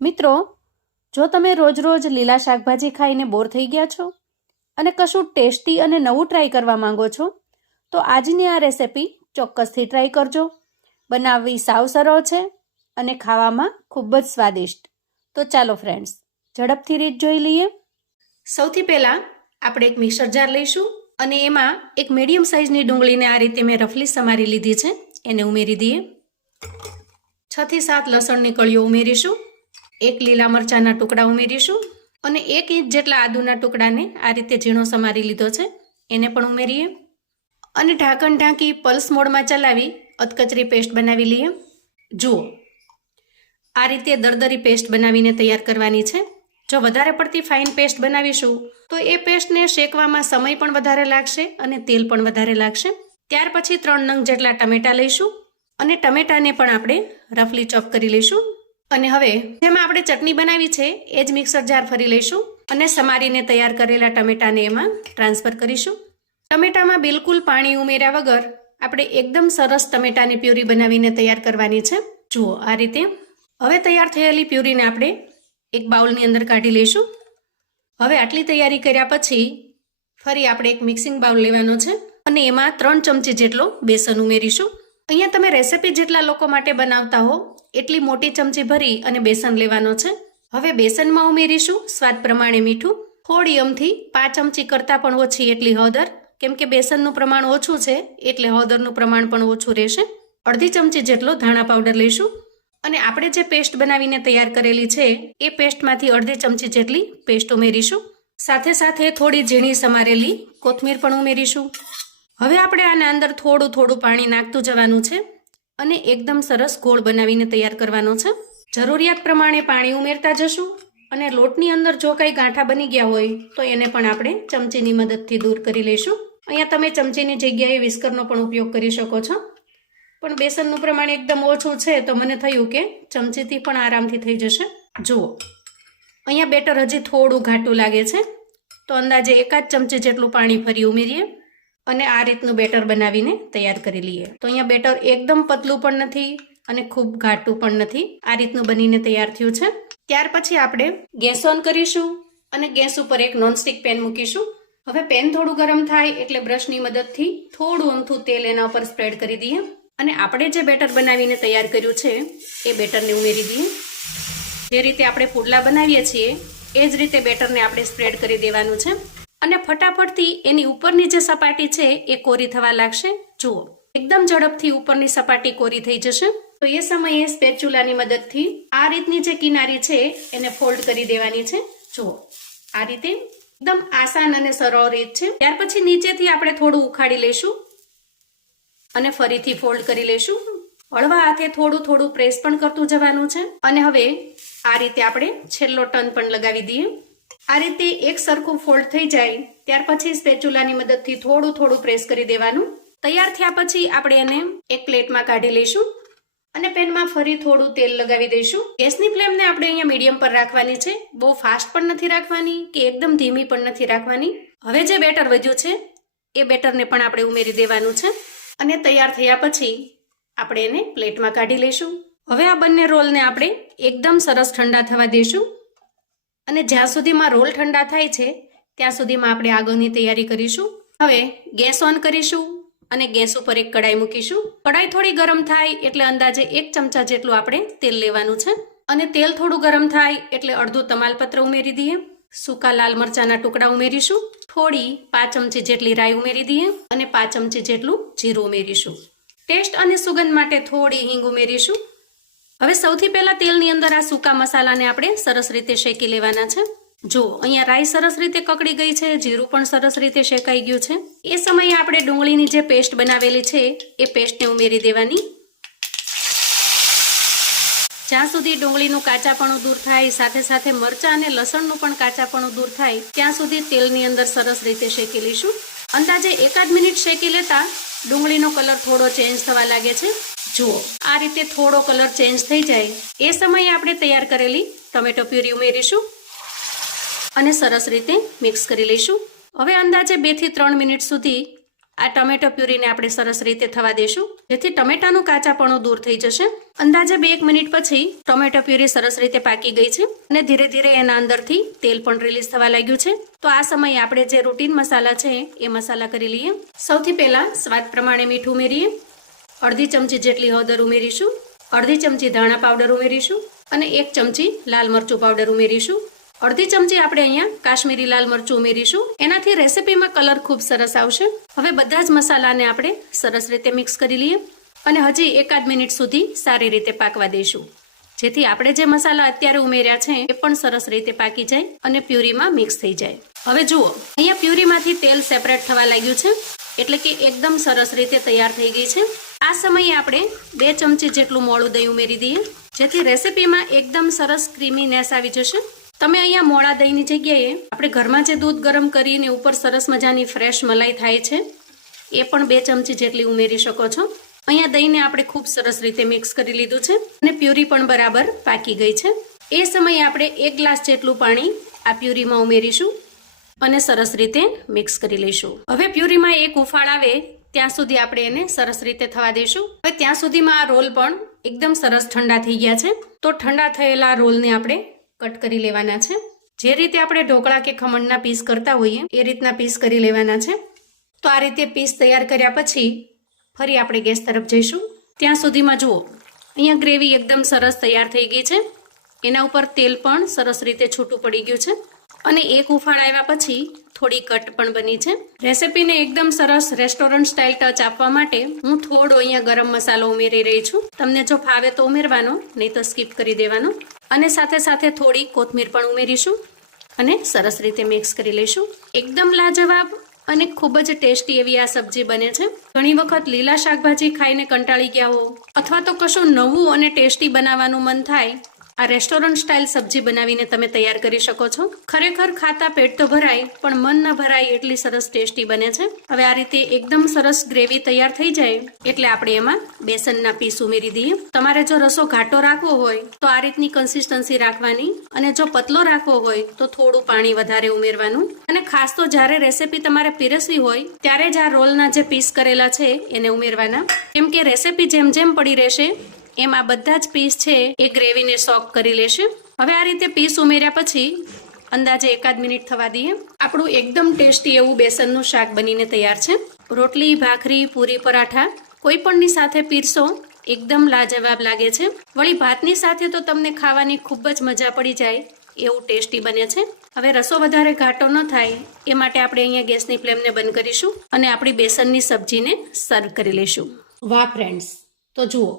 મિત્રો, જો તમે રોજ રોજ લીલા શાકભાજી ખાઈને બોર થઈ ગયા છો અને કશું ટેસ્ટી અને નવું ટ્રાય કરવા માંગો છો તો આજની આ રેસિપી ચોક્કસથી ટ્રાય કરજો. બનાવવી સાવ સરળ છે અને ખાવામાં ખૂબ જ સ્વાદિષ્ટ. તો ચાલો ફ્રેન્ડ્સ, ઝડપથી રીત જોઈ લઈએ. સૌથી પહેલાં આપણે એક મિક્સર જાર લઈશું અને એમાં એક મીડિયમ સાઇઝની ડુંગળીને આ રીતે મેં રફલી સમારી લીધી છે, એને ઉમેરી દઈએ. 6 થી 7 લસણની કળીઓ ઉમેરીશું. 1 લીલા મરચાંના ટુકડા ઉમેરીશું અને 1 ઇંચ જેટલા આદુના ટુકડાને આ રીતે ઝીણો સમારી લીધો છે, એને પણ ઉમેરીએ અને ઢાંકણ ઢાંકી પલ્સ મોડમાં ચલાવી અધકચરી પેસ્ટ બનાવી લઈએ. જુઓ, આ રીતે દરદરી પેસ્ટ બનાવીને તૈયાર કરવાની છે. જો વધારે પડતી ફાઇન પેસ્ટ બનાવીશું તો એ પેસ્ટને શેકવામાં સમય પણ વધારે લાગશે અને તેલ પણ વધારે લાગશે. ત્યાર પછી 3 નંગ જેટલા ટમેટાં લઈશું અને ટમેટાને પણ આપણે રફલી ચોપ કરી લઈશું. અને હવે જેમાં આપણે ચટણી બનાવી છે એ જ મિક્સર જાર ફરી લઈશું અને સમારીને તૈયાર કરેલા ટમેટાને એમાં ટ્રાન્સફર કરીશું. ટમેટામાં બિલકુલ પાણી ઉમેર્યા વગર આપણે એકદમ સરસ ટમેટાની પ્યુરી બનાવીને તૈયાર કરવાની છે. જુઓ, આ રીતે. હવે તૈયાર થયેલી પ્યુરીને આપણે એક બાઉલની અંદર કાઢી લઈશું. હવે આટલી તૈયારી કર્યા પછી ફરી આપણે એક મિક્સિંગ બાઉલ લેવાનો છે અને એમાં 3 ચમચી જેટલો બેસન ઉમેરીશું. અહીંયા તમે રેસિપી જેટલા લોકો માટે બનાવતા હો એટલી મોટી ચમચી ભરી અને બેસન લેવાનો છે. હવે બેસનમાં ઉમેરીશું સ્વાદ પ્રમાણે મીઠું, થોડી અમથી 5 ચમચી કરતાં પણ ઓછી એટલી હળદર, કેમ કે બેસનનું પ્રમાણ ઓછું છે એટલે હળદરનું પ્રમાણ પણ ઓછું રહેશે. અડધી ચમચી જેટલો ધાણા પાવડર લઈશું અને આપણે જે પેસ્ટ બનાવીને તૈયાર કરેલી છે એ પેસ્ટમાંથી અડધી ચમચી જેટલી પેસ્ટ ઉમેરીશું. સાથે સાથે થોડી ઝીણી સમારેલી કોથમીર પણ ઉમેરીશું. હવે આપણે આના અંદર થોડું થોડું પાણી નાખતું જવાનું છે અને એકદમ સરસ ગોળ બનાવીને તૈયાર કરવાનો છે. જરૂરિયાત પ્રમાણે પાણી ઉમેરતા જશું અને લોટની અંદર જો કંઈ ગાંઠા બની ગયા હોય તો એને પણ આપણે ચમચીની મદદથી દૂર કરી લઈશું. અહીંયા તમે ચમચીની જગ્યાએ વિસ્કરનો પણ ઉપયોગ કરી શકો છો, પણ બેસનનું પ્રમાણ એકદમ ઓછું છે તો મને થયું કે ચમચીથી પણ આરામથી થઈ જશે. જુઓ, અહીંયા બેટર હજી થોડું ઘાટું લાગે છે તો અંદાજે 1 ચમચી જેટલું પાણી ફરી ઉમેરીએ અને આ રીતનું બેટર બનાવીને તૈયાર કરી લઈએ. તો અહીંયા બેટર એકદમ પતલું પણ નથી અને ખૂબ ઘાટું પણ નથી, આ રીતનું બનીને તૈયાર થયું છે. ત્યાર પછી આપણે ગેસ ઓન કરીશું અને ગેસ ઉપર એક નોનસ્ટિક પેન મૂકીશું. હવે પેન થોડું ગરમ થાય એટલે બ્રશની મદદથી થોડું અમથું તેલ એના ઉપર સ્પ્રેડ કરી દઈએ અને આપણે જે બેટર બનાવીને તૈયાર કર્યું છે એ બેટરને ઉમેરી દઈએ. જે રીતે આપણે પુડલા બનાવીએ છીએ એ જ રીતે બેટરને આપણે સ્પ્રેડ કરી દેવાનું છે અને ફટાફટથી એની ઉપરની જે સપાટી છે એ કોરી થવા લાગશે. જુઓ, એકદમ ઝડપથી ઉપરની સપાટી કોરી થઈ જશે. તો એ સમયે સ્પેચ્યુલાની મદદથી આ રીતની જે કિનારી છે એને ફોલ્ડ કરી દેવાની છે. જુઓ, આ રીતે એકદમ આસાન અને સરળ રીત છે. ત્યાર પછી નીચેથી આપણે થોડું ઉખાડી લઈશું અને ફરીથી ફોલ્ડ કરી લઈશું. હળવા હાથે થોડું થોડું પ્રેસ પણ કરતું જવાનું છે અને હવે આ રીતે આપણે છેલ્લો ટર્ન પણ લગાવી દઈએ. આ રીતે એક સરખું ફોલ્ડ થઈ જાય ત્યાર પછી સ્પેચ્યુલાની મદદથી થોડું થોડું પ્રેસ કરી દેવાનું. તૈયાર થયા પછી આપણે એને એક પ્લેટમાં કાઢી લઈશું અને પેનમાં ફરી થોડું તેલ લગાવી દઈશું. ગેસની ફ્લેમને આપણે અહીંયા મીડિયમ પર રાખવાની છે, બહુ ફાસ્ટ પણ નથી રાખવાની કે એકદમ ધીમી પણ નથી રાખવાની. હવે જે બેટર વધ્યું છે એ બેટરને પણ આપણે ઉમેરી દેવાનું છે અને તૈયાર થયા પછી આપણે એને પ્લેટમાં કાઢી લઈશું. હવે આ બંને રોલને આપણે એકદમ સરસ ઠંડા થવા દઈશું અને જ્યાં સુધીમાં રોલ ઠંડા થાય છે ત્યાં સુધીમાં આપણે આગળની તૈયારી કરીશું. હવે ગેસ ઓન કરીશું અને ગેસ ઉપર એક કડાઈ મૂકીશું. કડાઈ થોડી ગરમ થાય એટલે અંદાજે 1 ચમચા જેટલું આપણે તેલ લેવાનું છે અને તેલ થોડું ગરમ થાય એટલે અડધું તમાલપત્ર ઉમેરી દઈએ. સૂકા લાલ મરચાંના ટુકડા ઉમેરીશું. થોડી 5 ચમચી જેટલી રાઈ ઉમેરી દઈએ અને 5 ચમચી જેટલું જીરું ઉમેરીશું. ટેસ્ટ અને સુગંધ માટે થોડી હિંગ ઉમેરીશું. હવે સૌથી પહેલા તેલની અંદર આ સૂકા મસાલાને આપણે સરસ રીતે શેકી લેવાના છે. જો, અહીંયા રાઈ સરસ રીતે કકડી ગઈ છે, જીરું પણ સરસ રીતે શેકાઈ ગયું છે. એ સમયે આપણે ડુંગળીની જે પેસ્ટ બનાવેલી છે એ પેસ્ટને ઉમેરી દેવાની. જ્યાં સુધી ડુંગળીનું કાચાપણું દૂર થાય, સાથે સાથે મરચાં અને લસણનું પણ કાચાપણું દૂર થાય ત્યાં સુધી તેલની અંદર સરસ રીતે શેકી લઈશું. અંદાજે 1 મિનિટ શેકી લેતા ડુંગળીનો કલર થોડો ચેન્જ થવા લાગે છે. જુઓ, આ રીતે થોડો કલર ચેન્જ થઈ જાય એ સમયે આપણે તૈયાર કરેલી ટમેટો પ્યુરી ઉમેરીશું અને સરસ રીતે મિક્સ કરી લઈશું. હવે અંદાજે 2 થી 3 મિનિટ સુધી આ ટમેટો પ્યુરીને આપણે સરસ રીતે થવા દેશું, જેથી ટમેટાનું કાચાપણું દૂર થઈ જશે. અંદાજે 2 મિનિટ પછી ટમેટો પ્યુરી સરસ રીતે પાકી ગઈ છે અને ધીરે ધીરે એના અંદરથી તેલ પણ રિલીઝ થવા લાગ્યું છે. તો આ સમયે આપણે જે રૂટીન મસાલા છે એ મસાલા કરી લઈએ. સૌથી પહેલા સ્વાદ પ્રમાણે મીઠું ઉમેરીએ, અડધી ચમચી જેટલી હળદર ઉમેરીશું, અડધી ચમચી ધાણા પાવડર ઉમેરીશું અને 1 ચમચી લાલ મરચું પાવડર ઉમેરીશું. અડધી ચમચી આપણે અહીંયા કાશ્મીરી લાલ મરચું ઉમેરીશું, એનાથી રેસીપીમાં કલર ખૂબ સરસ આવશે. હવે બધા જ મસાલાને આપણે સરસ રીતે મિક્સ કરી લઈએ અને હજી 1 મિનિટ સુધી સારી રીતે પાકવા દઈશું, જેથી આપણે જે મસાલા અત્યારે ઉમેર્યા છે એ પણ સરસ રીતે પાકી જાય અને પ્યુરીમાં મિક્સ થઈ જાય. હવે જુઓ, અહીંયા પ્યુરીમાંથી તેલ સેપરેટ થવા લાગ્યું છે, એટલે કે એકદમ સરસ રીતે તૈયાર થઈ ગઈ છે. આ સમયે આપણે 2 ચમચી જેટલું મોળું દહીં ઉમેરી દઈએ, જેથી રેસીપીમાં એકદમ સરસ ક્રીમીનેસ આવી જશે. તમે અહીંયા મોળા દહીંની જગ્યાએ આપણે ઘરમાં જે દૂધ ગરમ કરીને ઉપર સરસ મજાની ફ્રેશ મલાઈ થાય છે એ પણ 2 ચમચી જેટલી ઉમેરી શકો છો. અહીંયા દહીંને આપણે ખૂબ સરસ રીતે મિક્સ કરી લીધું છે અને પ્યુરી પણ બરાબર પાકી ગઈ છે. એ સમયે આપણે 1 ગ્લાસ જેટલું પાણી આ પ્યુરીમાં ઉમેરીશું અને સરસ રીતે મિક્સ કરી લઈશું. હવે પ્યુરીમાં એક ઉફાળ આવે ત્યાં સુધી આપણે એને સરસ રીતે થવા દઈશું. હવે ત્યાં સુધીમાં આ રોલ પણ એકદમ સરસ ઠંડા થઈ ગયા છે. તો ઠંડા થયેલા રોલને આપણે કટ કરી લેવાના છે. જે રીતે આપણે ઢોકળા કે ખમણના પીસ કરતા હોઈએ એ રીતના પીસ કરી લેવાના છે. તો આ રીતે પીસ તૈયાર કર્યા પછી ફરી આપણે ગેસ તરફ જઈશું. ત્યાં સુધીમાં જુઓ, અહીંયા ગ્રેવી એકદમ સરસ તૈયાર થઈ ગઈ છે. એના ઉપર તેલ પણ સરસ રીતે છૂટું પડી ગયું છે અને એક ઉફાળ આવ્યા પછી થોડી કટ પણ બની છે. રેસીપીને એકદમ સરસ રેસ્ટોરન્ટ સ્ટાઇલ ટચ આપવા માટે હું થોડો અહીંયા ગરમ મસાલો ઉમેરી રહી છું. તમને જો ફાવે તો ઉમેરવાનો, નહીં તો સ્કીપ કરી દેવાનો. અને સાથે સાથે થોડી કોથમીર પણ ઉમેરીશું અને સરસ રીતે મિક્સ કરી લઈશું. એકદમ લાજવાબ અને ખૂબ જ ટેસ્ટી એવી આ સબ્જી બને છે. ઘણી વખત લીલા શાકભાજી ખાઈને કંટાળી ગયા હો અથવા તો કશું નવું અને ટેસ્ટી બનાવવાનું મન થાય, આ રેસ્ટોરન્ટ સ્ટાઇલ સબ્જી બનાવીને તમે તૈયાર કરી શકો છો. ખરેખર ખાતા પેટ તો ભરાય પણ મન ન ભરાય એટલી સરસ ટેસ્ટી બને છે. હવે આ રીતે એકદમ સરસ ગ્રેવી તૈયાર થઈ જાય એટલે આપણે એમાં બેસનના પીસ ઉમેરી દઈએ. તમારે જો રસો ઘાટો રાખવો હોય તો આ રીતની કન્સિસ્ટન્સી રાખવાની અને જો પતલો રાખવો હોય તો થોડું પાણી વધારે ઉમેરવાનું. અને ખાસ તો જ્યારે રેસીપી તમારે પીરસવી હોય ત્યારે જ આ રોલના જે પીસ કરેલા છે એને ઉમેરવાના, કેમ કે રેસીપી જેમ જેમ પડી રહેશે એમ આ બધા જ પીસ છે એ ગ્રેવીને સોક કરી લેશે. હવે આ રીતે પીસ ઉમેર્યા પછી અંદાજે 1 મિનિટ થવા દઈએ. આપણું એકદમ ટેસ્ટી એવું બેસનનું શાક બનીને તૈયાર છે. રોટલી, ભાખરી, પૂરી, પરાઠા કોઈ પણની સાથે પીરસો એકદમ લાજવાબ લાગે છે. વળી ભાતની સાથે તો તમને ખાવાની ખૂબ જ મજા પડી જાય એવું ટેસ્ટી બને છે. હવે રસો વધારે ઘાટો ન થાય એ માટે આપણે અહીંયા ગેસની ફ્લેમને બંધ કરીશું અને આપણી બેસનની સબ્જીને સર્વ કરી લઈશું. વાહ ફ્રેન્ડ્સ, તો જુઓ,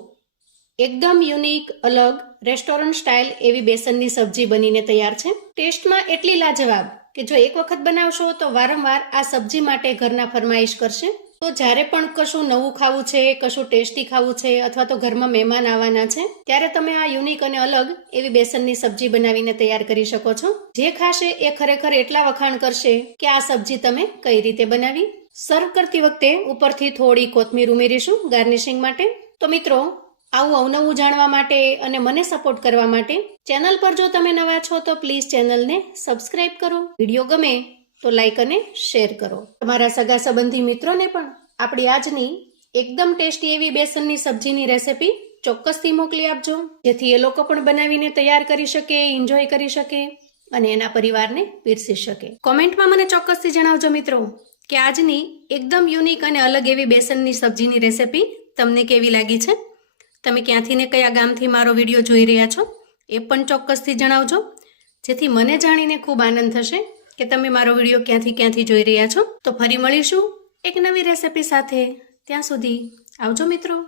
એકદમ યુનિક, અલગ રેસ્ટોરન્ટ સ્ટાઇલ એવી બેસનની સબ્જી બનીને તૈયાર છે. ટેસ્ટમાં એટલી લાજવાબ કે જો એક વખત બનાવશો તો વારંવાર આ સબ્જી માટે ઘરના ફરમાઈશ કરશે. તો જ્યારે પણ કશું નવું ખાવું છે, કશું ટેસ્ટી ખાવું છે અથવા તો ઘરમાં મહેમાન આવવાના છે ત્યારે તમે આ યુનિક અને અલગ એવી બેસનની સબ્જી બનાવીને તૈયાર કરી શકો છો. જે ખાશે એ ખરેખર એટલા વખાણ કરશે કે આ સબ્જી તમે કઈ રીતે બનાવી. સર્વ કરતી વખતે ઉપરથી થોડી કોથમીર ઉમેરીશું ગાર્નિશિંગ માટે. તો મિત્રો, આવું અવનવું જાણવા માટે અને મને સપોર્ટ કરવા માટે ચેનલ પર જો તમે નવા છો તો પ્લીઝ ચેનલને સબસ્ક્રાઇબ કરો. વિડીયો ગમે તો લાઈક અને શેર કરો. તમારા સગા સંબંધી મિત્રોને પણ આપણી આજની એકદમ ટેસ્ટી એવી બેસનની સબ્જીની રેસીપી ચોક્કસથી મોકલી આપજો, જેથી એ લોકો પણ બનાવીને તૈયાર કરી શકે, એન્જોય કરી શકે અને એના પરિવારને પીરસી શકે. કોમેન્ટમાં મને ચોક્કસથી જણાવજો મિત્રો કે આજની એકદમ યુનિક અને અલગ એવી બેસનની સબ્જીની રેસીપી તમને કેવી લાગી છે. તમે ક્યાંથી ને કયા ગામથી મારો વિડીયો જોઈ રહ્યા છો એ પણ ચોક્કસથી જણાવજો, જેથી મને જાણીને ખૂબ આનંદ થશે કે તમે મારો વિડીયો ક્યાંથી જોઈ રહ્યા છો. તો ફરી મળીશું એક નવી રેસીપી સાથે. ત્યાં સુધી આવજો મિત્રો.